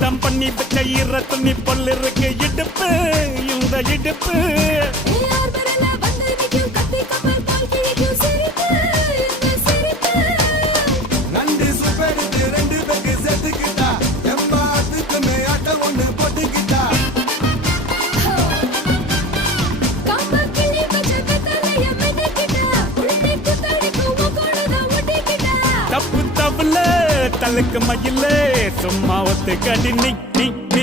தம் பண்ணி வச்ச ஈர துணி பொல் இருக்கு இடுப்பு இந்த இடுப்பு நண்டு சுப்பெடுத்து ரெண்டு பேருக்கு செத்துக்கிட்டா எம்மாத்துக்கு மேயாட்ட ஒண்ணு போட்டுக்கிட்டா தப்பு தப்புல தலுக்கு மயிலே சும்மா ஒத்து கடி நீ நீ நீ